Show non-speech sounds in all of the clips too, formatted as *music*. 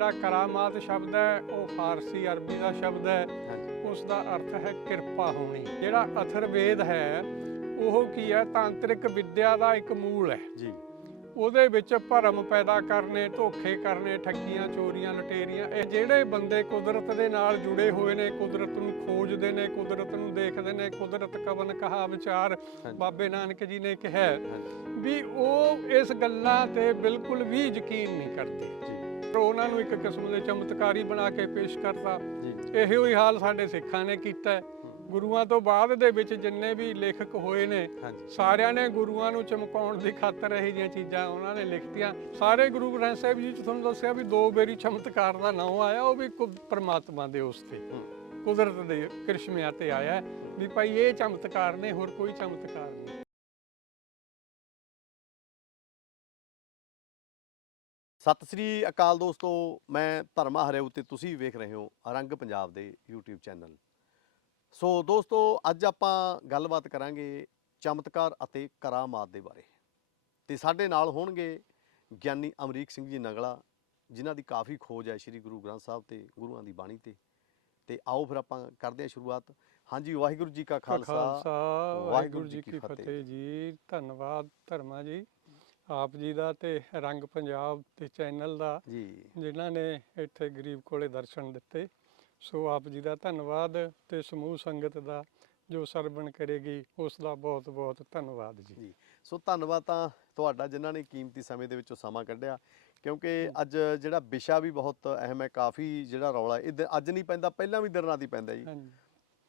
ਜਿਹੜਾ ਕਰਾਮਾਤ ਸ਼ਬਦ ਹੈ ਉਹ ਫਾਰਸੀ ਅਰਬੀ ਦਾ ਸ਼ਬਦ ਹੈ। ਉਸ ਦਾ ਅਰਥ ਹੈ ਕਿਰਪਾ ਹੋਣੀ। ਜਿਹੜਾ ਅਥਰਵੇਦ ਹੈ ਉਹ ਕੀ ਹੈ? ਤਾਂਤਰਿਕ ਵਿੱਦਿਆ ਦਾ ਇੱਕ ਮੂਲ ਹੈ। ਜੀ। ਉਹਦੇ ਵਿੱਚ ਭਰਮ ਪੈਦਾ ਕਰਨੇ ਧੋਖੇ ਕਰਨੇ ਠੱਗੀਆਂ ਚੋਰੀਆਂ ਲਟੇਰੀਆਂ ਇਹ ਜਿਹੜੇ ਬੰਦੇ ਕੁਦਰਤ ਦੇ ਨਾਲ ਜੁੜੇ ਹੋਏ ਨੇ ਕੁਦਰਤ ਨੂੰ ਖੋਜਦੇ ਨੇ ਕੁਦਰਤ ਨੂੰ ਦੇਖਦੇ ਨੇ ਕੁਦਰਤ ਕਵਨ ਕਹਾ ਵਿਚਾਰ। ਬਾਬੇ ਨਾਨਕ ਜੀ ਨੇ ਕਿਹਾ ਵੀ ਉਹ ਇਸ ਗੱਲਾਂ ਤੇ ਬਿਲਕੁਲ ਵੀ ਯਕੀਨ ਨਹੀਂ ਕਰਦੇ। ਜੀ। ਉਹਨਾਂ ਨੂੰ ਇੱਕ ਕਿਸਮ ਦੇ ਚਮਤਕਾਰੀ ਬਣਾ ਕੇ ਪੇਸ਼ ਕਰਤਾ। ਇਹੋ ਹੀ ਹਾਲ ਸਾਡੇ ਸਿੱਖਾਂ ਨੇ ਕੀਤਾ। ਗੁਰੂਆਂ ਤੋਂ ਬਾਅਦ ਦੇ ਵਿੱਚ ਜਿੰਨੇ ਵੀ ਲੇਖਕ ਹੋਏ ਨੇ ਸਾਰਿਆਂ ਨੇ ਗੁਰੂਆਂ ਨੂੰ ਚਮਕਾਉਣ ਦੀ ਖਾਤਰ ਇਹ ਜਿਹੀਆਂ ਚੀਜ਼ਾਂ ਉਹਨਾਂ ਨੇ ਲਿਖਤੀਆਂ। ਸਾਰੇ ਗੁਰੂ ਗ੍ਰੰਥ ਸਾਹਿਬ ਜੀ ਚ ਤੁਹਾਨੂੰ ਦੱਸਿਆ ਵੀ ਦੋ ਬੇਰੀ ਚਮਤਕਾਰ ਦਾ ਨਾਮ ਆਇਆ ਉਹ ਵੀ ਕੁ- ਪ੍ਰਮਾਤਮਾ ਦੇ ਉਸ ਤੇ। ਕੁਦਰਤ ਦੇ ਕ੍ਰਿਸ਼ਮਿਆਂ ਤੇ ਆਇਆ ਵੀ ਭਾਈ ਇਹ ਚਮਤਕਾਰ ਨੇ ਹੋਰ ਕੋਈ ਚਮਤਕਾਰ ਨਹੀਂ। ਸਤਿ ਸ੍ਰੀ ਅਕਾਲ ਦੋਸਤੋ ਮੈਂ ਧਰਮਾ ਹਰਿਓ ਤੇ ਤੁਸੀਂ ਵੇਖ ਰਹੇ ਹੋ ਰੰਗ ਪੰਜਾਬ ਦੇ YouTube ਚੈਨਲ। ਸੋ ਦੋਸਤੋ ਅੱਜ ਆਪਾਂ ਗੱਲਬਾਤ ਕਰਾਂਗੇ ਚਮਤਕਾਰ ਅਤੇ ਕਰਾਮਾਤ ਦੇ ਬਾਰੇ। ਤੇ ਸਾਡੇ ਨਾਲ ਹੋਣਗੇ ਗਿਆਨੀ ਅਮਰੀਕ ਸਿੰਘ ਜੀ ਨਗਲਾ ਜਿਨ੍ਹਾਂ ਦੀ ਕਾਫੀ ਖੋਜ ਹੈ ਸ੍ਰੀ ਗੁਰੂ ਗ੍ਰੰਥ ਸਾਹਿਬ ਤੇ ਗੁਰੂਆਂ ਦੀ ਬਾਣੀ ਤੇ। ਤੇ ਆਓ ਫਿਰ ਆਪਾਂ ਕਰਦੇ ਹਾਂ ਸ਼ੁਰੂਆਤ। ਹਾਂਜੀ ਵਾਹਿਗੁਰੂ ਜੀ ਕਾ ਖਾਲਸਾ ਖਾਲਸਾ ਵਾਹਿਗੁਰੂ ਜੀ ਕੀ ਫਤਿਹ ਜੀ। ਧੰਨਵਾਦ ਧਰਮਾ ਜੀ। ਆਪ ਜੀ ਦਾ ਤੇ ਰੰਗ ਪੰਜਾਬ ਤੇ ਚੈਨਲ ਦਾ ਜੀ। ਜਿਨ੍ਹਾਂ ਨੇ ਇੱਥੇ ਗਰੀਬ ਕੋਲੇ ਦਰਸ਼ਨ ਦਿੱਤੇ। ਸੋ ਆਪ ਜੀ ਦਾ ਧੰਨਵਾਦ ਤੇ ਸਮੂਹ ਸੰਗਤ ਦਾ ਜੋ ਸਰਵਣ ਕਰੇਗੀ ਉਸ ਦਾ ਬਹੁਤ ਬਹੁਤ ਧੰਨਵਾਦ ਜੀ। ਸੋ ਧੰਨਵਾਦ ਤਾਂ ਤੁਹਾਡਾ ਜਿਨ੍ਹਾਂ ਨੇ ਕੀਮਤੀ ਸਮੇਂ ਦੇ ਵਿੱਚੋਂ ਸਮਾਂ ਕੱਢਿਆ ਕਿਉਂਕਿ ਅੱਜ ਜਿਹੜਾ ਵਿਸ਼ਾ ਵੀ ਬਹੁਤ ਅਹਿਮ ਹੈ ਕਾਫੀ ਜਿਹੜਾ ਰੌਲਾ ਇਹ ਅੱਜ ਨਹੀਂ ਪੈਂਦਾ ਪਹਿਲਾਂ ਵੀ ਦਿਨਾਂ ਦੀ ਪੈਂਦਾ ਜੀ।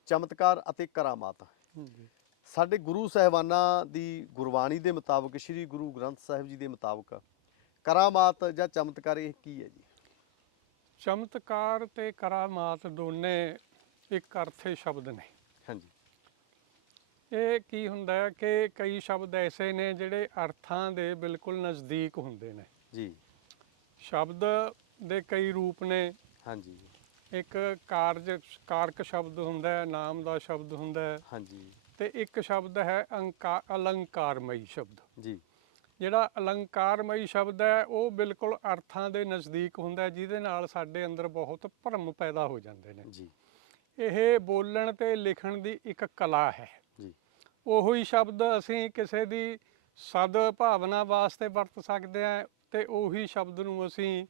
ਚਮਤਕਾਰ ਅਤੇ ਕਰਾਮਾਤ। ਜੀ ਸਾਡੇ ਗੁਰੂ ਸਾਹਿਬਾਨਾਂ ਦੀ ਗੁਰਬਾਣੀ ਦੇ ਮੁਤਾਬਕ ਸ੍ਰੀ ਗੁਰੂ ਗ੍ਰੰਥ ਸਾਹਿਬ ਜੀ ਦੇ ਮੁਤਾਬਕ ਕਰਾਮਾਤ ਜਾਂ ਚਮਤਕਾਰ ਇਹ ਕੀ ਹੈ ਜੀ? ਚਮਤਕਾਰ ਤੇ ਕਰਾਮਾਤ ਦੋਨੇ ਇੱਕ ਅਰਥੇ ਸ਼ਬਦ ਨੇ। ਹਾਂਜੀ। ਇਹ ਕੀ ਹੁੰਦਾ ਹੈ ਕਿ ਕਈ ਸ਼ਬਦ ਐਸੇ ਨੇ ਜਿਹੜੇ ਅਰਥਾਂ ਦੇ ਬਿਲਕੁਲ ਨਜ਼ਦੀਕ ਹੁੰਦੇ ਨੇ। ਜੀ। ਸ਼ਬਦ ਦੇ ਕਈ ਰੂਪ ਨੇ। ਹਾਂਜੀ। ਇੱਕ ਕਾਰਜ ਕਾਰਕ ਸ਼ਬਦ ਹੁੰਦਾ ਹੈ ਨਾਮ ਦਾ ਸ਼ਬਦ ਹੁੰਦਾ ਹੈ। ਹਾਂਜੀ। ਤੇ ਇੱਕ ਸ਼ਬਦ ਹੈ ਅੰਕਾ ਅਲੰਕਾਰਮਈ ਸ਼ਬਦ। ਜੀ। ਜਿਹੜਾ ਅਲੰਕਾਰਮਈ ਸ਼ਬਦ ਹੈ ਉਹ ਬਿਲਕੁਲ ਅਰਥਾਂ ਦੇ ਨਜ਼ਦੀਕ ਹੁੰਦਾ ਜਿਹਦੇ ਨਾਲ ਸਾਡੇ ਅੰਦਰ ਬਹੁਤ ਭਰਮ ਪੈਦਾ ਹੋ ਜਾਂਦੇ ਨੇ। ਜੀ। ਇਹ ਬੋਲਣ ਤੇ ਲਿਖਣ ਦੀ ਇੱਕ ਕਲਾ ਹੈ। ਜੀ। ਉਹੋ ਹੀ ਸ਼ਬਦ ਅਸੀਂ ਕਿਸੇ ਦੀ ਸਦ ਭਾਵਨਾ ਵਾਸਤੇ ਵਰਤ ਸਕਦੇ ਹਾਂ ਤੇ ਉਹੀ ਸ਼ਬਦ ਨੂੰ ਅਸੀਂ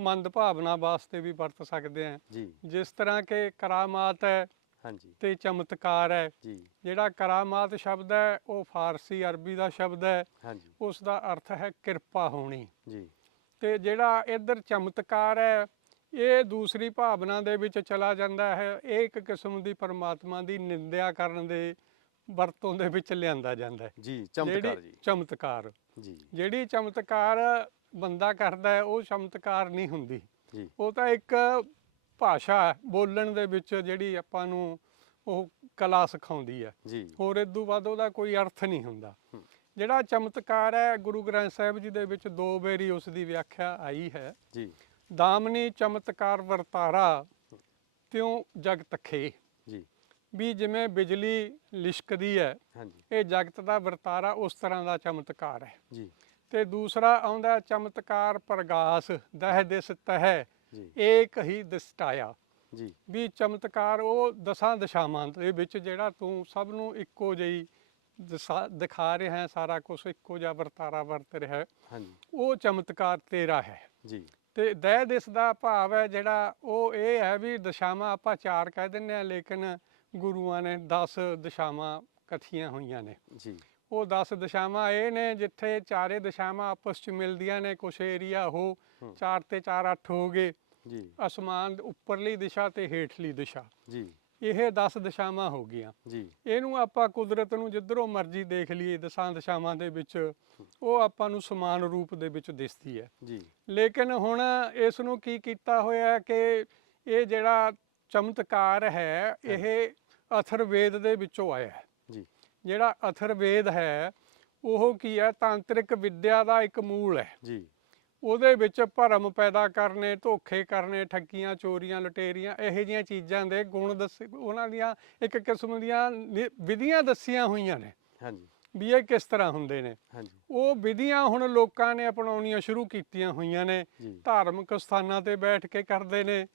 ਮੰਦ ਭਾਵਨਾ ਵਾਸਤੇ ਵੀ ਵਰਤ ਸਕਦੇ ਜੀ। ਜਿਸ ਤਰ੍ਹਾਂ ਕਿ ਕਰਾਮਾਤ ਹੈ ਹਾਂਜੀ। ਤੇ ਚਮਤਕਾਰ ਹੈ। ਜੀ। ਜਿਹੜਾ ਕਰਾਮਾਤ ਸ਼ਬਦ ਹੈ ਉਹ ਫਾਰਸੀ ਅਰਬੀ ਦਾ ਸ਼ਬਦ ਹੈ। ਹਾਂਜੀ। ਉਸ ਦਾ ਅਰਥ ਹੈ ਕਿਰਪਾ ਹੋਣੀ। ਜੀ। ਤੇ ਜਿਹੜਾ ਇੱਧਰ ਚਮਤਕਾਰ ਹੈ ਇਹ ਦੂਸਰੀ ਭਾਵਨਾ ਦੇ ਵਿੱਚ ਚਲਾ ਜਾਂਦਾ ਹੈ। ਇਹ ਇੱਕ ਕਿਸਮ ਦੀ ਪਰਮਾਤਮਾ ਦੀ ਨਿੰਦਿਆ ਕਰਨ ਦੇ ਵਰਤੋਂ ਦੇ ਵਿੱਚ ਲਿਆਂਦਾ ਜਾਂਦਾ ਹੈ। ਜੀ ਚਮਤਕਾਰ ਜੀ। ਚਮਤਕਾਰ। ਜੀ। ਜਿਹੜੀ ਚਮਤਕਾਰ ਬੰਦਾ ਕਰਦਾ ਹੈ ਉਹ ਚਮਤਕਾਰ ਨਹੀਂ ਹੁੰਦੀ। ਜੀ। ਉਹ ਤਾਂ ਇੱਕ ਭਾਸ਼ਾ ਬੋਲਣ ਦੇ ਵਿੱਚ ਜਿਹੜੀ ਆਪਾਂ ਨੂੰ ਉਹ ਕਲਾ ਸਿਖਾਉਂਦੀ ਹੈ। ਜੀ। ਹੋਰ ਇਦੋਂ ਬਾਅਦ ਉਹਦਾ ਕੋਈ ਅਰਥ ਨਹੀਂ ਹੁੰਦਾ। ਜਿਹੜਾ ਚਮਤਕਾਰ ਹੈ ਗੁਰੂ ਗ੍ਰੰਥ ਸਾਹਿਬ ਜੀ ਦੇ ਵਿੱਚ ਦੋ ਬੇਰੀ ਉਸ ਦੀ ਵਿਆਖਿਆ ਆਈ ਹੈ। ਜੀ। ਦਾਮਨੀ ਚਮਤਕਾਰ ਵਰਤਾਰਾ ਤਿਉ ਜਗਤ ਖੇ। ਜੀ। ਵੀ ਜਿਵੇਂ ਬਿਜਲੀ ਲਿਸ਼ਕਦੀ ਹੈ ਹਾਂਜੀ। ਇਹ ਜਗਤ ਦਾ ਵਰਤਾਰਾ ਉਸ ਤਰ੍ਹਾਂ ਦਾ ਚਮਤਕਾਰ ਹੈ। ਜੀ। ਤੇ ਦੂਸਰਾ ਆਉਂਦਾ ਚਮਤਕਾਰ ਪ੍ਰਗਾਸ ਦਹਿ ਦਿਸ ਤਹਿ। ਏਕ ਹੀ ਦਿਸਟਾਇਆ। ਜੀ। ਵੀ ਚਮਤਕਾਰ ਉਹ ਦਸਾਂ ਦਿਸ਼ਾਵਾਂ ਦੇ ਵਿੱਚ ਜਿਹੜਾ ਤੂੰ ਸਭ ਨੂੰ ਇੱਕੋ ਜਿਹੀ ਦਿਖਾ ਰਿਹਾ ਹੈ ਸਾਰਾ ਕੁਝ ਇੱਕੋ ਜਿਹਾ ਵਰਤਾਰਾ ਵਰਤ ਰਿਹਾ ਹੈ। ਹਾਂਜੀ। ਉਹ ਚਮਤਕਾਰ ਤੇਰਾ ਹੈ। ਜੀ। ਤੇ ਦਹਿ ਦਿਸ ਦਾ ਭਾਵ ਹੈ ਜਿਹੜਾ ਉਹ ਇਹ ਹੈ ਵੀ ਦਿਸ਼ਾਵਾਂ ਆਪਾਂ ਚਾਰ ਕਹਿ ਦਿੰਦੇ ਆ ਲੇਕਿਨ ਗੁਰੂਆਂ ਨੇ 10 ਦਿਸ਼ਾਵਾਂ ਕਥੀਆਂ ਹੋਈਆਂ ਨੇ। ਜੀ। ਉਹ 10 ਦਿਸ਼ਾਵਾਂ ਇਹ ਨੇ ਜਿੱਥੇ ਚਾਰੇ ਦਿਸ਼ਾਵਾਂ ਆਪਸ ਚ ਮਿਲਦੀਆਂ ਨੇ ਕੁਛ ਏਰੀਆ ਉਹ। 4 ਤੇ 4 8 ਹੋ ਗਏ। ਜੀ। ਅਸਮਾਨ ਉੱਪਰਲੀ ਦਿਸ਼ਾ ਤੇ ਹੇਠਲੀ ਦਿਸ਼ਾ। ਜੀ। ਇਹ 10 ਦਿਸ਼ਾਵਾਂ ਹੋ ਗਈਆਂ। ਜੀ। ਇਹਨੂੰ ਆਪਾਂ ਕੁਦਰਤ ਨੂੰ ਜਿੱਧਰੋਂ ਮਰਜ਼ੀ ਦੇਖ ਲਈਏ ਦਸਾਂ ਦਿਸ਼ਾਵਾਂ ਦੇ ਵਿੱਚ ਉਹ ਆਪਾਂ ਨੂੰ ਸਮਾਨ ਰੂਪ ਦੇ ਵਿੱਚ ਦਿਸਦੀ ਹੈ। ਜੀ। ਲੇਕਿਨ ਹੁਣ ਇਸ ਨੂੰ ਕੀ ਕੀਤਾ ਹੋਇਆ ਕਿ ਇਹ ਜਿਹੜਾ ਚਮਤਕਾਰ ਹੈ ਇਹ ਅਥਰਵੇਦ ਦੇ ਵਿੱਚੋਂ ਆਇਆ ਹੈ। ਜੀ। ਜਿਹੜਾ ਅਥਰਵੇਦ ਹੈ ਉਹ ਕੀ ਹੈ? ਤਾਂਤਰਿਕ ਵਿੱਦਿਆ ਦਾ ਇੱਕ ਮੂਲ ਹੈ। ਜੀ। ਉਹਦੇ ਵਿੱਚ ਭਰਮ ਪੈਦਾ ਕਰਨੇ ਧੋਖੇ ਕਰਨੇ ਠੱਗੀਆਂ ਚੋਰੀਆਂ ਲਟੇਰੀਆਂ ਇਹੋ ਜਿਹੀਆਂ ਚੀਜ਼ਾਂ ਦੇ ਗੁਣ ਦੱਸ ਉਹਨਾਂ ਦੀਆਂ ਇੱਕ ਕਿਸਮ ਦੀਆਂ ਵਿਧੀਆਂ ਦੱਸੀਆਂ ਹੋਈਆਂ ਨੇ। ਹਾਂਜੀ। ਵੀ ਇਹ ਕਿਸ ਤਰ੍ਹਾਂ ਹੁੰਦੇ ਨੇ। ਹਾਂਜੀ। ਉਹ ਵਿਧੀਆਂ ਹੁਣ ਲੋਕਾਂ ਨੇ ਅਪਣਾਉਣੀਆਂ ਸ਼ੁਰੂ ਕੀਤੀਆਂ ਹੋਈਆਂ ਨੇ। ਧਾਰਮਿਕ ਸਥਾਨਾਂ ਤੇ ਬੈਠ ਕੇ ਕਰਦੇ ਨੇ।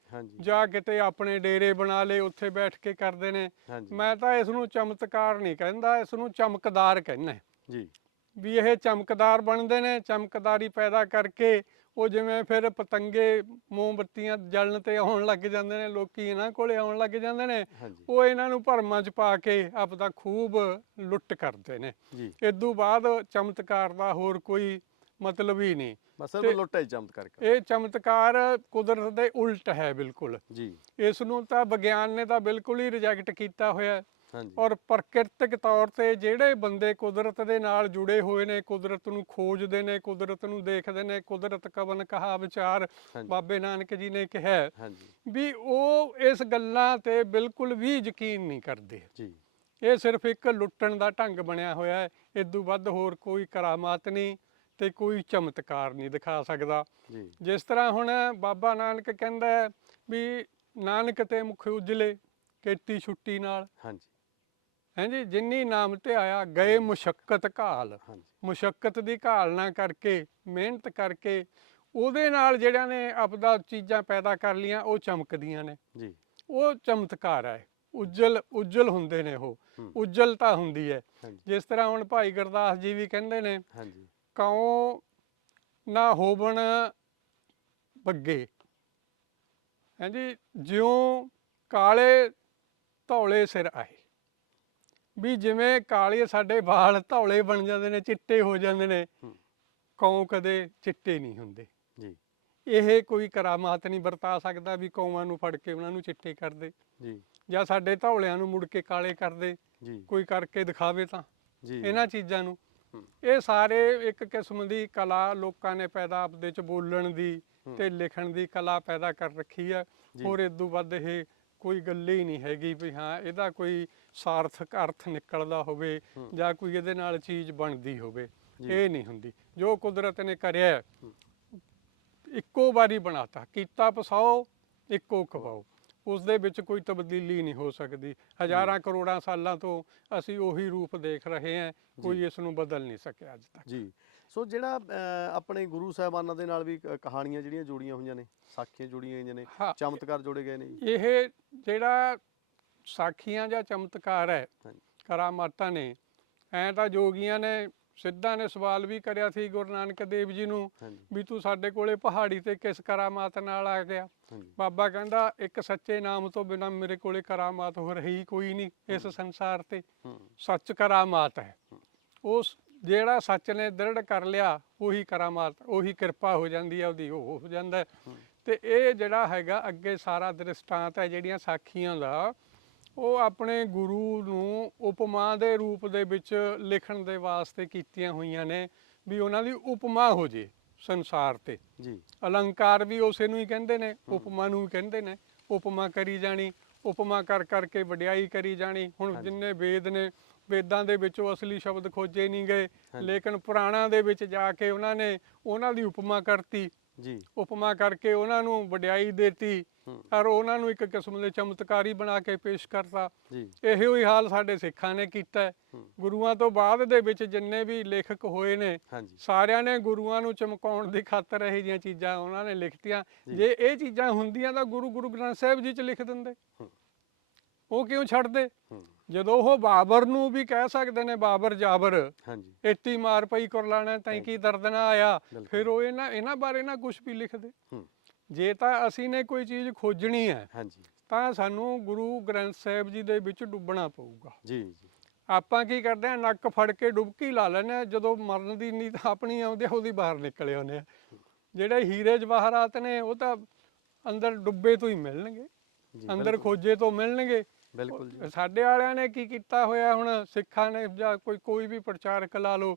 ਜਾਂ ਕਿਤੇ ਆਪਣੇ ਡੇਰੇ ਬਣਾ ਲਏ ਉੱਥੇ ਬੈਠ ਕੇ ਕਰਦੇ ਨੇ। ਮੈਂ ਤਾਂ ਇਸ ਨੂੰ ਚਮਤਕਾਰ ਨਹੀਂ ਕਹਿੰਦਾ ਇਸ ਨੂੰ ਚਮਕਦਾਰ ਕਹਿੰਦਾ। ਜੀ। ਵੀ ਇਹ ਚਮਕਦਾਰ ਬਣਦੇ ਨੇ ਚਮਕਦਾਰੀ ਪੈਦਾ ਕਰਕੇ ਉਹ ਜਿਵੇਂ ਫਿਰ ਪਤੰਗੇ ਮੋਮਬੱਤੀਆਂ ਜਲਣ ਤੇ ਆਉਣ ਲੱਗ ਜਾਂਦੇ ਨੇ ਲੋਕੀ ਇਹਨਾਂ ਕੋਲੇ ਆਉਣ ਲੱਗ ਜਾਂਦੇ ਨੇ ਉਹ ਇਹਨਾਂ ਨੂੰ ਭਰਮਾਂ 'ਚ ਪਾ ਕੇ ਆਪਦਾ ਖੂਬ ਲੁੱਟ ਕਰਦੇ ਨੇ। ਜੀ। ਇਦੋਂ ਬਾਅਦ ਚਮਤਕਾਰ ਦਾ ਹੋਰ ਕੋਈ ਮਤਲਬ ਹੀ ਨਹੀਂ। ਬਸ ਤੇ- ਲੁੱਟਾ ਹੀ ਚਮਤਕਾਰ ਕਰ। ਇਹ ਚਮਤਕਾਰ ਕੁਦਰਤ ਦੇ ਉਲਟ ਹੈ ਬਿਲਕੁਲ। ਜੀ। ਇਸ ਨੂੰ ਤਾਂ ਵਿਗਿਆਨ ਨੇ ਤਾਂ ਬਿਲਕੁਲ ਹੀ ਰਿਜੈਕਟ ਕੀਤਾ ਹੋਇਆ। ਔਰ ਪ੍ਰਕਿਰਤਿਕ ਤੌਰ ਤੇ ਜਿਹੜੇ ਬੰਦੇ ਕੁਦਰਤ ਦੇ ਨਾਲ ਜੁੜੇ ਹੋਏ ਨੇ ਕੁਦਰਤ ਨੂੰ ਖੋਜਦੇ ਨੇ ਕੁਦਰਤ ਨੂੰ ਦੇਖਦੇ ਨੇ ਕੁਦਰਤ ਕਵਨ ਕਹਾ ਵਿਚਾਰ ਬਾਬੇ ਨਾਨਕ ਜੀ ਨੇ ਕਿਹਾ ਵੀ ਉਹ ਇਸ ਗੱਲਾਂ ਤੇ ਬਿਲਕੁਲ ਵੀ ਯਕੀਨ ਨਹੀਂ ਕਰਦੇ। ਜੀ। ਇਹ ਸਿਰਫ ਇੱਕ ਲੁੱਟਣ ਦਾ ਢੰਗ ਬਣਿਆ ਹੋਇਆ ਹੈ। ਇਦੋਂ ਵੱਧ ਹੋਰ ਕੋਈ ਕਰਾਮਾਤ ਨਹੀਂ ਤੇ ਕੋਈ ਚਮਤਕਾਰ ਨਹੀਂ ਦਿਖਾ ਸਕਦਾ। ਜਿਸ ਤਰ੍ਹਾਂ ਹੁਣ ਬਾਬਾ ਨਾਨਕ ਕਹਿੰਦਾ ਵੀ ਨਾਨਕ ਤੇ ਮੁਖ ਉਜਲੇ ਕੇਤੀ ਛੁੱਟੀ ਨਾਲ। ਹਾਂਜੀ। ਹਾਂਜੀ ਜਿੰਨੀ ਨਾਮ ਤੇ ਆਇਆ ਗਏ ਮੁਸ਼ਕਲ ਘਾਲ। ਹਾਂਜੀ। ਮੁਸ਼ਕਲ ਦੀ ਘਾਲਣਾ ਕਰਕੇ ਮਿਹਨਤ ਕਰਕੇ ਉਹਦੇ ਨਾਲ ਜਿਹੜਿਆਂ ਨੇ ਆਪਦਾ ਚੀਜ਼ਾਂ ਪੈਦਾ ਕਰ ਲੀਆਂ ਉਹ ਚਮਕਦੀਆਂ ਨੇ। ਜੀ। ਉਹ ਚਮਤਕਾਰ ਹੈ। ਉਜਲ ਉਜਲ ਹੁੰਦੇ ਨੇ ਉਹ। ਉਜਲਤਾ ਹੁੰਦੀ ਹੈ। ਜਿਸ ਤਰ੍ਹਾਂ ਹੁਣ ਭਾਈ ਗੁਰਦਾਸ ਜੀ ਵੀ ਕਹਿੰਦੇ ਨੇ ਹਾਂਜੀ। ਕਉ ਨਾ ਹੋਵਣ ਬੱਗੇ? ਹਾਂਜੀ ਜਿਉਂ ਕਾਲੇ ਧੌਲੇ ਸਿਰ ਆਏ। ਵੀ ਜਿਵੇਂ ਕਾਲੇ ਸਾਡੇ ਵਾਲ ਧੌਲੇ ਬਣ ਜਾਂਦੇ ਨੇ ਚਿੱਟੇ ਹੋ ਜਾਂਦੇ ਨੇ। ਕਉ ਕਦੇ ਚਿੱਟੇ ਨਹੀਂ ਹੁੰਦੇ। ਜੀ। ਇਹ ਕੋਈ ਕਰਾਮਾਤ ਨਹੀਂ ਵਰਤਾ ਸਕਦਾ ਵੀ ਕੌਮਾਂ ਨੂੰ ਫੜ ਕੇ ਉਹਨਾਂ ਨੂੰ ਚਿੱਟੇ ਕਰਦੇ। ਜੀ। ਜਾਂ ਸਾਡੇ ਧੌਲਿਆਂ ਨੂੰ ਮੁੜ ਕੇ ਕਾਲੇ ਕਰਦੇ। ਜੀ। ਕੋਈ ਕਰਕੇ ਦਿਖਾਵੇ ਤਾਂ। ਜੀ। ਇਹਨਾਂ ਚੀਜ਼ਾਂ ਨੂੰ। ਇਹ ਸਾਰੇ ਇੱਕ ਕਿਸਮ ਦੀ ਕਲਾ ਲੋਕਾਂ ਨੇ ਪੈਦਾ ਆਪਦੇ ਚ ਬੋਲਣ ਦੀ। ਤੇ ਲਿਖਣ ਦੀ ਕਲਾ ਪੈਦਾ ਕਰ ਰੱਖੀ ਹੈ ਜੀ। ਹੋਰ ਇਦੋਂ ਵੱਧ ਇਹ ਕੋਈ ਗੱਲ ਹੀ ਨਹੀਂ ਹੈਗੀ ਵੀ ਹਾਂ ਇਹਦਾ ਕੋਈ ਸਾਰਥਕ ਅਰਥ ਨਿਕਲਦਾ ਹੋਵੇ। ਜਾਂ ਕੋਈ ਇਹਦੇ ਨਾਲ ਚੀਜ਼ ਬਣਦੀ ਹੋਵੇ। ਇਹ ਨਹੀਂ ਹੁੰਦੀ। ਜੋ ਕੁਦਰਤ ਨੇ ਕਰਿਆ। ਇੱਕੋ ਵਾਰੀ ਬਣਾਤਾ ਕੀਤਾ ਪਸਾਓ ਇੱਕੋ ਖਵਾਓ। ਉਸ ਦੇ ਵਿੱਚ ਕੋਈ ਤਬਦੀਲੀ ਨਹੀਂ ਹੋ ਸਕਦੀ। ਹਜ਼ਾਰਾਂ ਕਰੋੜਾਂ ਸਾਲਾਂ ਤੋਂ ਅਸੀਂ ਉਹੀ ਰੂਪ ਦੇਖ ਰਹੇ ਹਾਂ ਕੋਈ ਇਸ ਨੂੰ ਬਦਲ ਨਹੀਂ ਸਕਿਆ ਅੱਜ ਤੱਕ। ਜੀ। ਸੋ ਜਿਹੜਾ ਆਪਣੇ ਗੁਰੂ ਸਾਹਿਬਾਨਾਂ ਦੇ ਨਾਲ ਵੀ ਕਹਾਣੀਆਂ ਜਿਹੜੀਆਂ ਜੁੜੀਆਂ ਹੋਈਆਂ ਨੇ ਸਾਖੀਆਂ ਜੁੜੀਆਂ ਹੋਈਆਂ ਨੇ ਚਮਤਕਾਰ ਜੋੜੇ ਗਏ ਨੇ ਇਹ ਜਿਹੜਾ ਸਾਖੀਆਂ ਜਾਂ ਚਮਤਕਾਰ ਹੈ। ਕਰਾਮਾਤਾਂ ਨੇ। ਐ ਤਾਂ ਜੋਗੀਆਂ ਨੇ ਸਿੱਧਾ ਨੇ ਸਵਾਲ ਵੀ ਕਰਿਆ ਸੀ ਗੁਰੂ ਨਾਨਕ ਦੇਵ ਜੀ ਨੂੰ ਵੀ ਤੂੰ ਸਾਡੇ ਕੋਲੇ ਪਹਾੜੀ ਤੇ ਕਿਸ ਕਰਾਮਾਤ ਨਾਲ ਆ ਗਿਆ। ਬਾਬਾ ਕਹਿੰਦਾ ਇੱਕ ਸੱਚੇ ਨਾਮ ਤੋਂ ਬਿਨਾ ਮੇਰੇ ਕੋਲੇ ਕਰਾਮਾਤ ਹੋ ਰਹੀ ਕੋਈ ਨਹੀਂ ਇਸ ਸੰਸਾਰ ਤੇ। ਸੱਚ ਕਰਾਮਾਤ ਹੈ। ਉਸ ਜਿਹੜਾ ਸੱਚ ਨੇ ਦ੍ਰਿੜ ਕਰ ਲਿਆ ਉਹੀ ਕਰਾਮਾਤ ਉਹੀ ਕਿਰਪਾ ਹੋ ਜਾਂਦੀ ਹੈ ਉਹਦੀ ਉਹ ਹੋ ਜਾਂਦਾ। ਤੇ ਇਹ ਜਿਹੜਾ ਹੈਗਾ ਅੱਗੇ ਸਾਰਾ ਦ੍ਰਿਸ਼ਟਾਂਤ ਹੈ ਜਿਹੜੀਆਂ ਸਾਖੀਆਂ ਦਾ ਉਹ ਆਪਣੇ ਗੁਰੂ ਨੂੰ ਉਪਮਾ ਦੇ ਰੂਪ ਦੇ ਵਿੱਚ ਲਿਖਣ ਦੇ ਵਾਸਤੇ ਕੀਤੀਆਂ ਹੋਈਆਂ ਨੇ ਵੀ ਉਹਨਾਂ ਦੀ ਉਪਮਾ ਹੋ ਜੇ ਸੰਸਾਰ ਤੇ। ਜੀ। ਅਲੰਕਾਰ ਵੀ ਉਸੇ ਨੂੰ ਹੀ ਕਹਿੰਦੇ ਨੇ ਉਪਮਾ ਨੂੰ ਹੀ ਕਹਿੰਦੇ ਨੇ। ਉਪਮਾ ਕਰੀ ਜਾਣੀ ਉਪਮਾ ਕਰ ਕਰਕੇ ਵਡਿਆਈ ਕਰੀ ਜਾਣੀ। ਹੁਣ। ਜਿੰਨੇ ਵੇਦ ਨੇ ਵੇਦਾਂ ਦੇ ਵਿੱਚੋਂ ਅਸਲੀ ਸ਼ਬਦ ਖੋਜੇ ਨਹੀਂ ਗਏ। ਲੇਕਿਨ ਪੁਰਾਣਾਂ ਦੇ ਵਿੱਚ ਜਾ ਕੇ ਉਹਨਾਂ ਨੇ ਉਹਨਾਂ ਦੀ ਉਪਮਾ ਕਰਤੀ। ਜੀ। ਉਪਮਾ ਕਰਕੇ ਉਹਨਾਂ ਨੂੰ ਵਡਿਆਈ ਦੇਤੀ ਔਰ ਉਹਨਾਂ ਨੂੰ ਇੱਕ ਕਿਸਮ ਦੇ ਚਮਤਕਾਰੀ ਬਣਾ ਕੇ ਪੇਸ਼ ਕਰਤਾ। ਜੀ। ਇਹੋ ਹੀ ਹਾਲ ਸਾਡੇ ਸਿੱਖਾਂ ਨੇ ਕੀਤਾ। ਗੁਰੂਆਂ ਤੋਂ ਬਾਅਦ ਦੇ ਵਿੱਚ ਜਿੰਨੇ ਵੀ ਲੇਖਕ ਹੋਏ ਨੇ ਸਾਰਿਆਂ ਨੇ ਗੁਰੂਆਂ ਨੂੰ ਚਮਕਾਉਣ ਦੀ ਖਾਤਰ ਇਹ ਜਿਹੀਆਂ ਚੀਜ਼ਾਂ ਉਹਨਾਂ ਨੇ ਲਿਖਤੀਆਂ। ਜੀ। ਇਹ ਚੀਜ਼ਾਂ ਹੁੰਦੀਆਂ ਤਾਂ ਗੁਰੂ ਗੁਰੂ ਗ੍ਰੰਥ ਸਾਹਿਬ ਜੀ ਚ ਲਿਖ ਦਿੰਦੇ। ਉਹ ਕਿਉਂ ਛੱਡਦੇ? ਜਦੋਂ ਉਹ ਬਾਬਰ ਨੂੰ ਵੀ ਕਹਿ ਸਕਦੇ ਨੇ ਬਾਬਰ ਜਾਬਰ ਹਾਂਜੀ। ਏਤੀ ਮਾਰ ਪਈ ਕੁਰਲਾਣਾ ਤੈਂ ਕੀ ਦਰਦ ਨਾ ਆਇਆ। ਫਿਰ ਉਹ ਇਹਨਾਂ ਇਹਨਾਂ ਬਾਰੇ ਨਾ ਕੁਝ ਵੀ ਲਿਖਦੇ। ਜੇ ਤਾਂ ਅਸੀਂ ਨੇ ਕੋਈ ਚੀਜ਼ ਖੋਜਣੀ ਹੈ ਹਾਂਜੀ। ਤਾਂ ਸਾਨੂੰ ਗੁਰੂ ਗ੍ਰੰਥ ਸਾਹਿਬ ਜੀ ਦੇ ਵਿੱਚ ਡੁੱਬਣਾ ਪਊਗਾ। ਜੀ ਜੀ। ਆਪਾਂ ਕੀ ਕਰਦੇ ਆ ਨੱਕ ਫੜ ਕੇ ਡੁਬਕੀ ਲਾ ਹਾਂ ਜਦੋਂ ਮਰਨ ਦੀ ਨੀਤ ਆਪਣੀ ਆਉਂਦੀ ਉਹਦੀ ਬਾਹਰ ਨਿਕਲੇ ਆਉਂਦੇ ਆ ਜਿਹੜੇ ਹੀਰੇ ਜਵਾਹਰਾਤ ਨੇ ਉਹ ਤਾਂ ਅੰਦਰ ਡੁੱਬੇ ਤੋਂ ਹੀ ਮਿਲਣਗੇ। ਅੰਦਰ ਖੋਜੇ ਤੋਂ ਮਿਲਣਗੇ। ਬਿਲਕੁਲ ਜੀ। ਸਾਡੇ ਵਾਲਿਆਂ ਨੇ ਕੀ ਕੀਤਾ ਹੋਇਆ ਹੁਣ? ਸਿੱਖਾਂ ਨੇ ਜਾਂ ਕੋਈ ਕੋਈ ਵੀ ਪ੍ਰਚਾਰਕ ਲਾ ਲਓ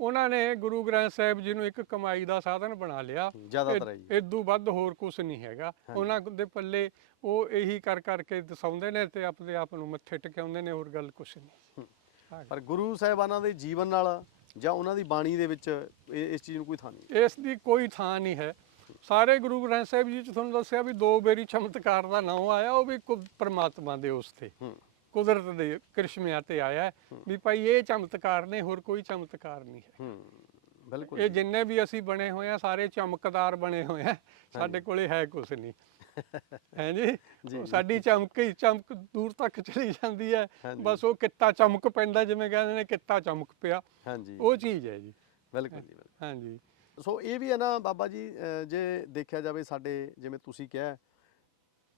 ਉਹਨਾਂ ਨੇ ਗੁਰੂ ਗ੍ਰੰਥ ਸਾਹਿਬ ਜੀ ਨੂੰ ਇੱਕ ਕਮਾਈ ਦਾ ਸਾਧਨ ਬਣਾ ਲਿਆ। ਜ਼ਿਆਦਾਤਰ ਹੈ ਜੀ। ਇਦੋਂ ਵੱਧ ਹੋਰ ਕੁਝ ਨਹੀਂ ਹੈਗਾ। ਉਹਨਾਂ ਦੇ ਪੱਲੇ ਉਹ ਇਹੀ ਕਰ ਕਰਕੇ ਦਸਾਉਂਦੇ ਨੇ ਤੇ ਆਪਣੇ ਆਪ ਨੂੰ ਮੱਥੇ ਟਿਕਾਉਂਦੇ ਨੇ ਹੋਰ ਗੱਲ ਕੁਝ ਨਹੀਂ। ਪਰ ਗੁਰੂ ਸਾਹਿਬਾਨਾਂ ਦੇ ਜੀਵਨ ਨਾਲ ਜਾਂ ਉਹਨਾਂ ਦੀ ਬਾਣੀ ਦੇ ਵਿੱਚ ਇਸ ਚੀਜ਼ ਨੂੰ ਕੋਈ ਥਾਂ ਨਹੀਂ ਇਸ ਦੀ ਕੋਈ ਥਾਂ ਨਹੀਂ ਹੈ। ਸਾਰੇ ਗੁਰੂ ਗ੍ਰੰਥ ਸਾਹਿਬ ਜੀ ਚ ਤੁਹਾਨੂੰ ਦੱਸਿਆ ਵੀ ਦੋ ਬੇਰੀ ਚਮਤਕਾਰ ਦਾ ਨਾਮ ਆਇਆ ਉਹ ਵੀ ਪ੍ਰਮਾਤਮਾ ਦੇ ਉਸ ਤੇ। ਕੁਦਰਤ ਦੇ ਕ੍ਰਿਸ਼ਮਿਆਂ ਤੇ ਆਇਆ। ਵੀ ਭਾਈ ਇਹ ਚਮਤਕਾਰ ਨੇ ਹੋਰ ਕੋਈ ਚਮਤਕਾਰ ਨਹੀਂ ਹੈ। ਬਿਲਕੁਲ ਇਹ। ਜਿੰਨੇ ਵੀ ਅਸੀਂ ਬਣੇ ਹੋਏ ਆ ਸਾਰੇ ਚਮਕਦਾਰ ਬਣੇ ਹੋਏ ਆ ਸਾਡੇ ਕੋਲੇ ਹੈ ਕੁਝ ਨਹੀਂ। *laughs* ਹੈ ਜੀ? ਜੀ, ਉਹ ਸਾਡੀ ਚਮਕ ਹੀ ਚਮਕ ਦੂਰ ਤੱਕ ਚਲੀ ਜਾਂਦੀ ਹੈ। ਹਾਂਜੀ। ਬਸ ਉਹ ਕਿੱਤਾ ਚਮਕ ਪੈਂਦਾ ਜਿਵੇਂ ਕਹਿੰਦੇ ਨੇ ਕਿੱਤਾ ਚਮਕ ਪਿਆ। ਹਾਂਜੀ। ਉਹ ਚੀਜ਼ ਹੈ ਜੀ। ਬਿਲਕੁਲ ਜੀ ਹਾਂਜੀ। ਸੋ ਇਹ ਵੀ ਹੈ ਨਾ ਬਾਬਾ ਜੀ, ਅਹ ਜੇ ਦੇਖਿਆ ਜਾਵੇ ਸਾਡੇ ਜਿਵੇਂ ਤੁਸੀਂ ਕਿਹਾ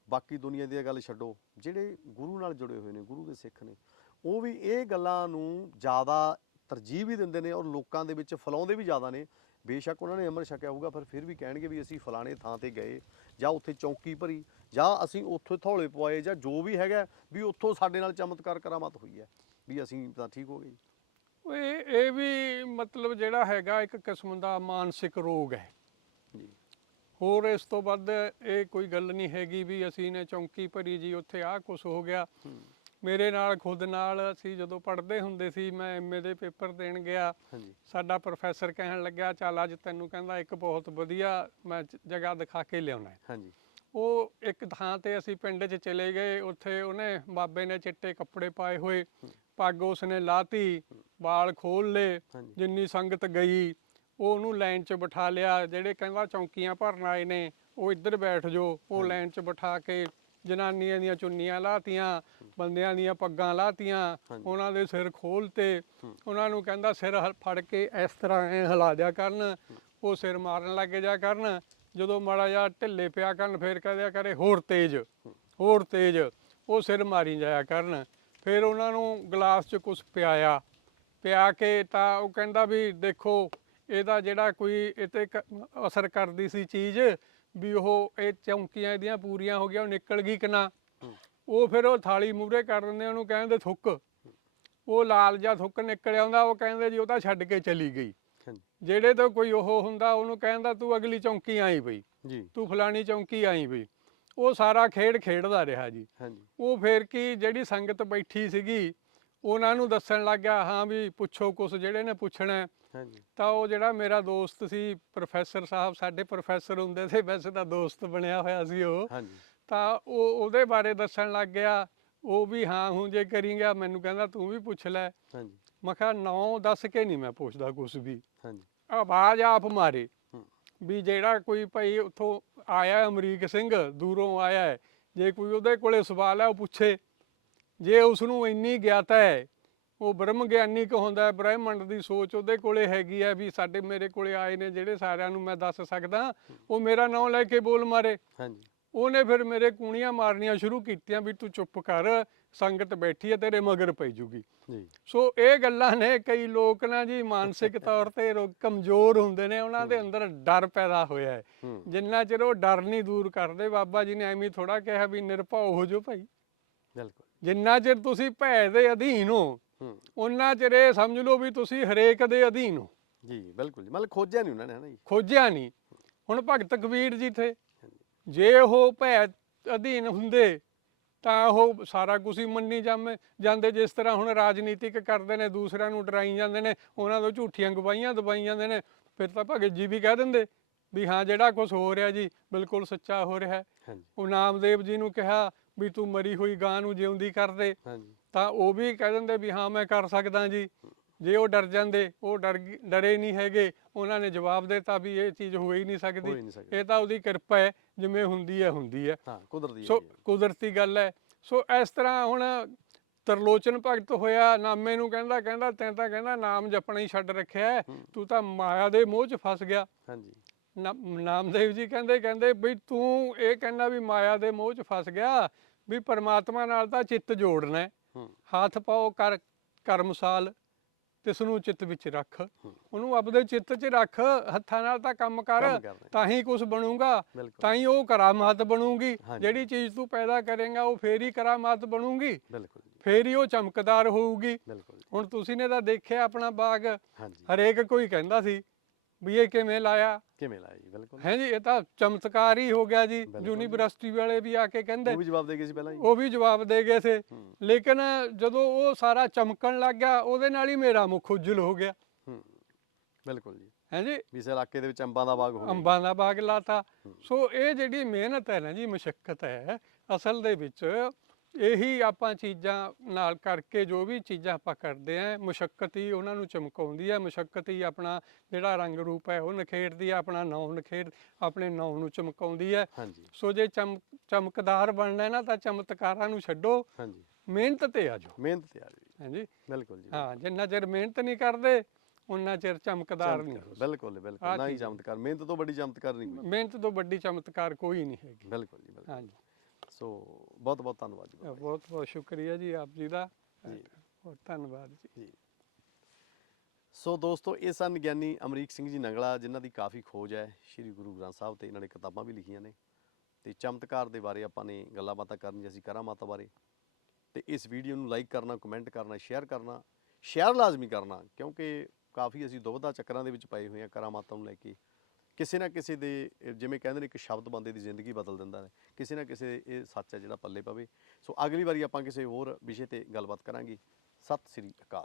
ਬਾਕੀ ਦੁਨੀਆ ਦੀ ਗੱਲ ਛੱਡੋ, ਜਿਹੜੇ ਗੁਰੂ ਨਾਲ ਜੁੜੇ ਹੋਏ ਨੇ, ਗੁਰੂ ਦੇ ਸਿੱਖ ਨੇ, ਉਹ ਵੀ ਇਹ ਗੱਲਾਂ ਨੂੰ ਜ਼ਿਆਦਾ ਤਰਜੀਹ ਵੀ ਦਿੰਦੇ ਨੇ ਔਰ ਲੋਕਾਂ ਦੇ ਵਿੱਚ ਫਲਾਉਂਦੇ ਵੀ ਜ਼ਿਆਦਾ ਨੇ। ਬੇਸ਼ੱਕ ਉਹਨਾਂ ਨੇ ਅੰਮ੍ਰਿਤ ਛਕਿਆ ਹੋਊਗਾ, ਪਰ ਫਿਰ ਵੀ ਕਹਿਣਗੇ ਵੀ ਅਸੀਂ ਫਲਾਣੇ ਥਾਂ ਤੇ ਗਏ ਜਾਂ ਉੱਥੇ ਚੌਂਕੀ ਭਰੀ ਜਾਂ ਅਸੀਂ ਉੱਥੇ ਥੌਲੇ ਪਵਾਏ ਜਾਂ ਜੋ ਵੀ ਹੈਗਾ ਵੀ ਉੱਥੋਂ ਸਾਡੇ ਨਾਲ ਚਮਤਕਾਰ ਕਰਾਮਾਤ ਹੋਈ ਹੈ ਵੀ ਅਸੀਂ ਤਾਂ ਠੀਕ ਹੋ ਗਏ। ਇਹ ਇਹ ਵੀ ਮਤਲਬ ਜਿਹੜਾ ਹੈਗਾ ਇੱਕ ਕਿਸਮ ਦਾ ਮਾਨਸਿਕ ਰੋਗ ਹੈ। ਜੀ। ਹੋਰ ਇਸ ਤੋਂ ਵੱਧ ਇਹ ਕੋਈ ਗੱਲ ਨਹੀਂ ਹੈਗੀ ਵੀ ਅਸੀਂ ਨੇ ਚੌਂਕੀ ਭਰੀ ਜੀ ਉੱਥੇ ਆਹ ਕੁਝ ਹੋ ਗਿਆ। ਮੇਰੇ ਨਾਲ ਖੁਦ ਨਾਲ ਅਸੀਂ ਜਦੋਂ ਪੜ੍ਹਦੇ ਹੁੰਦੇ ਸੀ ਮੈਂ ਐਮਏ ਦੇ ਪੇਪਰ ਦੇਣ ਗਿਆ। ਸਾਡਾ ਪ੍ਰੋਫੈਸਰ ਕਹਿਣ ਲੱਗਿਆ ਚੱਲ ਅੱਜ ਤੈਨੂੰ ਕਹਿੰਦਾ ਇੱਕ ਬਹੁਤ ਵਧੀਆ ਮੈਂ ਜਗ੍ਹਾ ਦਿਖਾ ਕੇ ਲਿਆਉਣਾ। ਹਾਂਜੀ। ਉਹ ਇੱਕ ਥਾਂ ਤੇ ਅਸੀਂ ਪਿੰਡ 'ਚ ਚਲੇ ਗਏ। ਉੱਥੇ ਉਹਨੇ ਬਾਬੇ ਨੇ ਚਿੱਟੇ ਕੱਪੜੇ ਪਾਏ ਹੋਏ। ਪੱਗ ਉਸਨੇ ਲਾਤੀ। ਵਾਲ ਖੋਲ ਹਾਂਜੀ। ਜਿੰਨੀ ਸੰਗਤ ਗਈ ਉਹ ਉਹਨੂੰ ਲਾਈਨ 'ਚ ਬਿਠਾ ਲਿਆ ਜਿਹੜੇ ਕਹਿੰਦਾ ਚੌਂਕੀਆਂ ਭਰਨ ਆਏ ਨੇ ਉਹ ਇੱਧਰ ਬੈਠ ਜਾਓ। ਉਹ ਲਾਈਨ 'ਚ ਬਿਠਾ ਕੇ ਜਨਾਨੀਆਂ ਦੀਆਂ ਚੁੰਨੀਆਂ ਲਾਤੀਆਂ ਬੰਦਿਆਂ ਦੀਆਂ ਪੱਗਾਂ ਲਾਤੀਆਂ। ਉਹਨਾਂ ਦੇ ਸਿਰ ਖੋਲਤੇ। ਉਹਨਾਂ ਨੂੰ ਕਹਿੰਦਾ ਸਿਰ ਫੜ ਕੇ ਇਸ ਤਰ੍ਹਾਂ ਐ ਹਿਲਾ ਦਿਆ ਕਰਨ ਉਹ ਸਿਰ ਮਾਰਨ ਲੱਗ ਜਾ ਕਰਨ ਜਦੋਂ ਮਾੜਾ ਜਿਹਾ ਢਿੱਲੇ ਪਿਆ ਕਰਨ ਫੇਰ ਕਹਦਿਆ ਕਰੇ ਹੋਰ ਤੇਜ਼ ਹੋਰ ਤੇਜ਼ ਉਹ ਸਿਰ ਮਾਰੀ ਜਾਇਆ ਕਰਨ। ਫਿਰ ਉਹਨਾਂ ਨੂੰ ਗਲਾਸ 'ਚ ਕੁਝ ਪਿਆਇਆ। ਪਿਆ ਕੇ ਤਾਂ ਉਹ ਕਹਿੰਦਾ ਵੀ ਦੇਖੋ ਇਹਦਾ ਜਿਹੜਾ ਕੋਈ ਇਹ ਤੇ ਕ- ਅਸਰ ਕਰਦੀ ਸੀ ਚੀਜ਼ ਵੀ ਉਹ ਇਹ ਚੌਂਕੀਆਂ ਇਹਦੀਆਂ ਪੂਰੀਆਂ ਹੋ ਗਿਆ ਉਹ ਨਿਕਲ ਗਈ ਕਿ ਨਾ। ਉਹ ਫਿਰ ਉਹ ਥਾਲੀ ਮੂਹਰੇ ਕਰ ਦਿੰਦੇ ਉਹਨੂੰ ਕਹਿੰਦੇ ਥੁੱਕ। ਉਹ ਲਾਲ ਜਿਹਾ ਥੁੱਕ ਨਿਕਲ ਆਉਂਦਾ ਉਹ ਕਹਿੰਦੇ ਜੀ ਉਹ ਤਾਂ ਛੱਡ ਕੇ ਚਲੀ ਗਈ। ਜਿਹੜੇ ਤੋਂ ਕੋਈ ਉਹ ਹੁੰਦਾ ਉਹਨੂੰ ਕਹਿੰਦਾ ਤੂੰ ਅਗਲੀ ਚੌਂਕੀ ਆਈ ਬਈ ਜੀ। ਤੂੰ ਫਲਾਣੀ ਚੌਂਕੀ ਆਈ ਬਈ ਉਹ ਸਾਰਾ ਖੇਡ ਖੇਡਦਾ ਰਿਹਾ ਜੀ। ਉਹ ਫੇਰ ਕੀ ਜਿਹੜੀ ਸੰਗਤ ਬੈਠੀ ਸੀਗੀ ਉਹਨਾਂ ਨੂੰ ਦੱਸਣ ਲੱਗ ਗਿਆ ਹਾਂ ਵੀ ਪੁੱਛੋ ਕੁਛ ਜਿਹੜੇ ਨੇ ਪੁੱਛਣਾ। ਹਾਂਜੀ। ਤਾਂ ਉਹ ਜਿਹੜਾ ਮੇਰਾ ਦੋਸਤ ਸੀ ਪ੍ਰੋਫੈਸਰ ਸਾਹਿਬ ਸਾਡੇ ਪ੍ਰੋਫੈਸਰ ਹੁੰਦੇ ਸੀ ਵੈਸੇ ਤਾਂ ਦੋਸਤ ਬਣਿਆ ਹੋਇਆ ਸੀ ਉਹ। ਹਾਂਜੀ। ਤਾਂ ਉਹ ਉਹਦੇ ਬਾਰੇ ਦੱਸਣ ਲੱਗ ਗਿਆ ਉਹ ਵੀ ਹਾਂ ਹੂੰ ਜੇ ਕਰੀ ਗਿਆ ਮੈਨੂੰ ਕਹਿੰਦਾ ਤੂੰ ਵੀ ਪੁੱਛ ਲੈ। ਹਾਂਜੀ। ਮੈਂ ਕਿਹਾ ਨਾਂ ਦੱਸ ਕੇ ਨਹੀਂ ਮੈਂ ਪੁੱਛਦਾ ਕੁਛ ਵੀ। ਹਾਂਜੀ। ਆਵਾਜ਼ ਆਪ ਮਾਰੇ। ਵੀ ਜਿਹੜਾ ਕੋਈ ਭਾਈ ਉੱਥੋਂ ਆਇਆ ਅਮਰੀਕ ਸਿੰਘ ਦੂਰੋਂ ਆਇਆ ਹੈ ਜੇ ਕੋਈ ਉਹਦੇ ਕੋਲੇ ਸਵਾਲ ਹੈ ਉਹ ਪੁੱਛੇ। ਜੇ ਉਸ ਨੂੰ ਇੰਨੀ ਗਿਆਤਾ ਹੈ ਉਹ ਬ੍ਰਹਮ ਗਿਆਨੀ ਕਹਾਉਂਦਾ ਹੈ ਬ੍ਰਹਿਮੰਡ ਦੀ ਸੋਚ ਉਹਦੇ ਕੋਲੇ ਹੈਗੀ ਹੈ ਵੀ ਸਾਡੇ ਮੇਰੇ ਕੋਲੇ ਆਏ ਨੇ ਜਿਹੜੇ ਸਾਰਿਆਂ ਨੂੰ ਮੈਂ ਦੱਸ ਸਕਦਾ ਉਹ ਮੇਰਾ ਨਾਮ ਲੈ ਕੇ ਬੋਲ ਮਾਰੇ। ਹਾਂਜੀ। ਉਹਨੇ ਫਿਰ ਮੇਰੇ ਕੂਣੀਆਂ ਮਾਰਨੀਆਂ ਸ਼ੁਰੂ ਕੀਤੀਆਂ ਵੀ ਤੂੰ ਚੁੱਪ ਕਰ ਸੰਗਤ ਬੈਠੀ ਹੈ ਤੇਰੇ ਮਗਰ ਪਈ ਜੂਗੀ। ਜੀ। ਸੋ ਇਹ ਗੱਲਾਂ ਨੇ ਕਈ ਲੋਕ ਨਾ ਜੀ ਮਾਨਸਿਕ ਤੌਰ ਤੇ ਕਮਜ਼ੋਰ ਹੁੰਦੇ ਨੇ ਉਹਨਾਂ ਦੇ ਅੰਦਰ ਡਰ ਪੈਦਾ ਹੋਇਆ ਹੈ। ਹੂੰ। ਜਿੰਨਾ ਚਿਰ ਉਹ ਡਰ ਨਹੀਂ ਦੂਰ ਕਰਦੇ ਬਾਬਾ ਜੀ ਨੇ ਐਵੇਂ ਥੋੜਾ ਕਿਹਾ ਵੀ ਨਿਰਭਉ ਹੋ ਜਾਓ ਭਾਈ। ਬਿਲਕੁਲ। ਜਿੰਨਾ ਚਿਰ ਤੁਸੀਂ ਭੈ ਦੇ ਅਧੀਨ ਹੋ ਹੂੰ। ਉਹਨਾਂ ਚਿਰ ਇਹ ਸਮਝ ਲਓ ਵੀ ਤੁਸੀਂ ਹਰੇਕ ਦੇ ਅਧੀਨ ਹੋ। ਜੀ ਬਿਲਕੁਲ ਜੀ। ਮਤਲਬ ਖੋਜਿਆ ਨਹੀਂ ਉਹਨਾਂ ਨੇ ਹਨਾ ਜੀ? ਖੋਜਿਆ ਨਹੀਂ। ਹੁਣ ਭਗਤ ਕਬੀਰ ਜੀ ਥੇ। ਜੇ ਉਹ ਭੈ ਅਧੀਨ ਹੁੰਦੇ ਤਾਂ ਉਹ ਸਾਰਾ ਕੁਝ ਹੀ ਮੰਨੀ ਜਾਂਦੇ। ਜਿਸ ਤਰ੍ਹਾਂ ਹੁਣ ਰਾਜਨੀਤਿਕ ਕਰਦੇ ਨੇ ਦੂਸਰਿਆਂ ਨੂੰ ਡਰਾਈ ਜਾਂਦੇ ਨੇ ਉਹਨਾਂ ਤੋਂ ਝੂਠੀਆਂ ਗਵਾਹੀਆਂ ਦਵਾਈ ਜਾਂਦੇ ਨੇ। ਫਿਰ ਤਾਂ ਭਗਤ ਜੀ ਵੀ ਕਹਿ ਦਿੰਦੇ ਵੀ ਹਾਂ ਜਿਹੜਾ ਕੁਝ ਹੋ ਰਿਹਾ ਜੀ ਬਿਲਕੁਲ ਸੱਚਾ ਹੋ ਰਿਹਾ। ਹੈ ਉਹ ਨਾਮਦੇਵ ਜੀ ਨੂੰ ਕਿਹਾ ਵੀ ਤੂੰ ਮਰੀ ਹੋਈ ਗਾਂ ਨੂੰ ਜਿਉਂਦੀ ਕਰ ਦੇ। ਹਾਂਜੀ। ਤਾਂ ਉਹ ਵੀ ਕਹਿ ਦਿੰਦੇ ਵੀ ਹਾਂ ਮੈਂ ਕਰ ਸਕਦਾ ਜੀ। ਜੇ ਉਹ ਡਰ ਜਾਂਦੇ ਉਹ ਡਰ ਡਰੇ ਨਹੀਂ ਹੈਗੇ ਉਹਨਾਂ ਨੇ ਜਵਾਬ ਦਿੱਤਾ ਵੀ ਇਹ ਚੀਜ਼ ਹੋ ਹੀ ਨਹੀਂ ਹੋ ਹੀ ਸਕਦੀ ਨਹੀਂ ਸਕਦੀ। ਇਹ ਤਾਂ ਉਹਦੀ ਕਿਰਪਾ ਹੈ ਜਿਵੇਂ ਹੁੰਦੀ ਹੈ ਹੁੰਦੀ ਹੈ। ਹਾਂ ਕੁਦਰਤੀ ਸੋ ਹੈ। ਕੁਦਰਤੀ ਗੱਲ ਹੈ। ਸੋ ਇਸ ਤਰ੍ਹਾਂ ਹੁਣ ਤਰਲੋਚਨ ਭਗਤ ਹੋਇਆ ਨਾਮੇ ਨੂੰ ਕਹਿੰਦਾ ਕਹਿੰਦਾ ਤੈਂ ਤਾਂ ਕਹਿੰਦਾ ਨਾਮ ਜਪਣਾ ਹੀ ਛੱਡ ਰੱਖਿਆ ਹੂੰ। ਤੂੰ ਤਾਂ ਮਾਇਆ ਦੇ ਮੋਹ 'ਚ ਫਸ ਗਿਆ। ਹਾਂਜੀ। ਨਾ- ਨਾਮਦੇਵ ਜੀ ਕਹਿੰਦੇ ਕਹਿੰਦੇ ਵੀ ਤੂੰ ਇਹ ਕਹਿੰਦਾ ਵੀ ਮਾਇਆ ਦੇ ਮੋਹ 'ਚ ਫਸ ਗਿਆ ਵੀ ਪਰਮਾਤਮਾ ਨਾਲ ਤਾਂ ਚਿੱਤ ਜੋੜਨਾ ਹੈ। ਹੂੰ। ਹੱਥ ਪਾਓ ਕਰ ਕਰਮਸਾਲ ਤਿਸ ਨੂੰ ਚਿੱਤ ਵਿੱਚ ਰੱਖ। ਉਹਨੂੰ ਆਪਦੇ ਚਿੱਤ 'ਚ ਰੱਖ ਹੱਥਾਂ ਨਾਲ ਤਾਂ ਕੰਮ ਕਰ ਕੰਮ ਕਰਨਾ ਹੈ। ਤਾਂ ਹੀ ਕੁਝ ਬਣੂਗਾ ਬਿਲਕੁਲ। ਤਾਂ ਹੀ ਉਹ ਕਰਾਮਾਤ ਬਣੂਗੀ। ਹਾਂਜੀ। ਜਿਹੜੀ ਚੀਜ਼ ਤੂੰ ਪੈਦਾ ਕਰੇਗਾ ਉਹ ਫੇਰ ਹੀ ਕਰਾਮਾਤ ਬਣੂਗੀ। ਬਿਲਕੁਲ ਜੀ। ਫੇਰ ਹੀ ਉਹ ਚਮਕਦਾਰ ਹੋਊਗੀ। ਬਿਲਕੁਲ ਜੀ। ਹੁਣ ਤੁਸੀਂ ਨੇ ਤਾਂ ਦੇਖਿਆ ਆਪਣਾ ਬਾਗ। ਹਾਂਜੀ। ਹਰੇਕ ਕੋਈ ਕਹਿੰਦਾ ਸੀ ਵੀ ਇਹ ਕਿਵੇਂ ਲਾਇਆ? ਕਿਵੇਂ ਲਾਇਆ ਜੀ? ਬਿਲਕੁਲ। ਹੈ ਜੀ ਇਹ ਤਾਂ ਚਮਤਕਾਰ ਹੀ ਹੋ ਗਿਆ ਜੀ। ਯੂਨੀਵਰਸਿਟੀ ਵਾਲੇ ਵੀ ਆ ਕੇ ਕਹਿੰਦੇ। ਉਹ ਵੀ ਜਵਾਬ ਦੇ ਗਏ ਸੀ ਪਹਿਲਾਂ ਜੀ। ਉਹ ਵੀ ਜਵਾਬ ਦੇ ਗਏ ਸੀ। ਹੂੰ। ਲੇਕਿਨ ਜਦੋਂ ਉਹ ਸਾਰਾ ਚਮਕਣ ਲੱਗ ਗਿਆ ਉਹਦੇ ਨਾਲ ਹੀ ਮੇਰਾ ਮੁਖ ਉਜਲ ਹੋ ਗਿਆ। ਹੂੰ। ਬਿਲਕੁਲ ਜੀ। ਹੈ ਜੀ? ਇਸ ਇਲਾਕੇ ਦੇ ਵਿੱਚ ਅੰਬਾਂ ਦਾ ਬਾਗ ਹੋ ਗਿਆ। ਅੰਬਾਂ ਦਾ ਬਾਗ ਲਾਤਾ। ਹੂੰ। ਸੋ ਇਹ ਜਿਹੜੀ ਮਿਹਨਤ ਹੈ ਨਾ ਜੀ ਮੁਸ਼ਕਲ ਹੈ ਅਸਲ ਦੇ ਵਿੱਚ ਇਹੀ ਆਪਾਂ ਚੀਜ਼ਾਂ ਨਾਲ ਕਰਕੇ ਜੋ ਵੀ ਚੀਜ਼ਾਂ ਆਪਾਂ ਕਰਦੇ ਆਂ ਮੁਸ਼ਕਲ ਹੀ ਉਹਨਾਂ ਨੂੰ ਚਮਕਾਉਂਦੀ ਹੈ ਮੁਸ਼ਕਲ ਹੀ ਆਪਣਾ ਜਿਹੜਾ ਰੰਗ ਰੂਪ ਹੈ ਉਹ ਨਿਖੇੜਦੀ ਹੈ ਆਪਣਾ ਨਾਂ ਨਿਖੇੜ ਆਪਣੇ ਨਾਂ ਨੂੰ ਚਮਕਾਉਂਦੀ ਹੈ ਹਾਂਜੀ। ਸੋ ਜੇ ਚਮ ਚਮਕਦਾਰ ਬਣਨਾ ਨਾ ਤਾਂ ਚਮਤਕਾਰਾਂ ਨੂੰ ਛੱਡੋ। ਹਾਂਜੀ। ਮਿਹਨਤ ਤੇ ਆ ਜਾਓ। ਮਿਹਨਤ ਤੇ ਆ ਜੀ। ਹਾਂਜੀ। ਬਿਲਕੁਲ ਜੀ ਹਾਂ ਜਿੰਨਾ ਚਿਰ ਮਿਹਨਤ ਨਹੀਂ ਕਰਦੇ ਉਹਨਾਂ ਚਿਰ ਚਮਕਦਾਰ ਨਹੀਂ ਬਿਲਕੁਲ ਬਿਲਕੁਲ। ਨਾ ਹੀ। ਚਮਤਕਾਰ ਮਿਹਨਤ ਤੋਂ ਵੱਡੀ ਚਮਤਕਾਰ ਨਹੀਂ ਕੋਈ। ਮਿਹਨਤ ਤੋਂ ਵੱਡੀ ਚਮਤਕਾਰ ਕੋਈ ਨਹੀਂ ਹੈਗੀ। ਬਿਲਕੁਲ ਜੀ ਬਿਲਕੁਲ। ਹਾਂਜੀ। ਸੋ ਬਹੁਤ ਬਹੁਤ ਧੰਨਵਾਦ ਜੀ ਬਾਬਾ ਜੀ। ਬਹੁਤ ਬਹੁਤ ਸ਼ੁਕਰੀਆ ਜੀ ਆਪ ਜੀ ਦਾ। ਜੀ। ਬਹੁਤ ਧੰਨਵਾਦ ਜੀ। ਜੀ। ਸੋ ਦੋਸਤੋ ਇਹ ਸਨ ਗਿਆਨੀ ਅਮਰੀਕ ਸਿੰਘ ਜੀ ਨੰਗਲਾ ਜਿਨ੍ਹਾਂ ਦੀ ਕਾਫੀ ਖੋਜ ਹੈ। ਸ੍ਰੀ ਗੁਰੂ ਗ੍ਰੰਥ ਸਾਹਿਬ ਤੇ ਇਹਨਾਂ ਨੇ ਕਿਤਾਬਾਂ ਵੀ ਲਿਖੀਆਂ ਨੇ। ਤੇ ਚਮਤਕਾਰ ਦੇ ਬਾਰੇ ਆਪਾਂ ਨੇ ਗੱਲਾਂ ਬਾਤਾਂ ਕਰਨੀਆਂ ਸੀ ਕਰਾਮਾਤਾਂ ਬਾਰੇ। ਤੇ ਇਸ ਵੀਡੀਓ ਨੂੰ ਲਾਈਕ ਕਰਨਾ ਕਮੈਂਟ ਕਰਨਾ ਸ਼ੇਅਰ ਕਰਨਾ ਸ਼ੇਅਰ ਲਾਜ਼ਮੀ ਕਰਨਾ ਕਿਉਂਕਿ ਕਾਫੀ ਅਸੀਂ ਦੁਬਧਾ ਚੱਕਰਾਂ ਦੇ ਵਿੱਚ ਪਏ ਹੋਏ ਹਾਂ ਕਰਾਮਾਤਾਂ ਨੂੰ ਲੈ ਕੇ। ਕਿਸੇ ਨਾ ਕਿਸੇ ਦੇ ਜਿਵੇਂ ਕਹਿੰਦੇ ਨੇ ਇੱਕ ਸ਼ਬਦ ਬੰਦੇ ਦੀ ਜ਼ਿੰਦਗੀ ਬਦਲ ਦਿੰਦਾ ਹੈ। ਕਿਸੇ ਨਾ ਕਿਸੇ ਇਹ ਸੱਚ ਹੈ ਜਿਹੜਾ ਪੱਲੇ ਪਵੇ। ਸੋ ਅਗਲੀ ਵਾਰੀ ਆਪਾਂ ਕਿਸੇ ਹੋਰ ਵਿਸ਼ੇ ਤੇ ਗੱਲਬਾਤ ਕਰਾਂਗੇ। ਸਤਿ ਸ੍ਰੀ ਅਕਾਲ।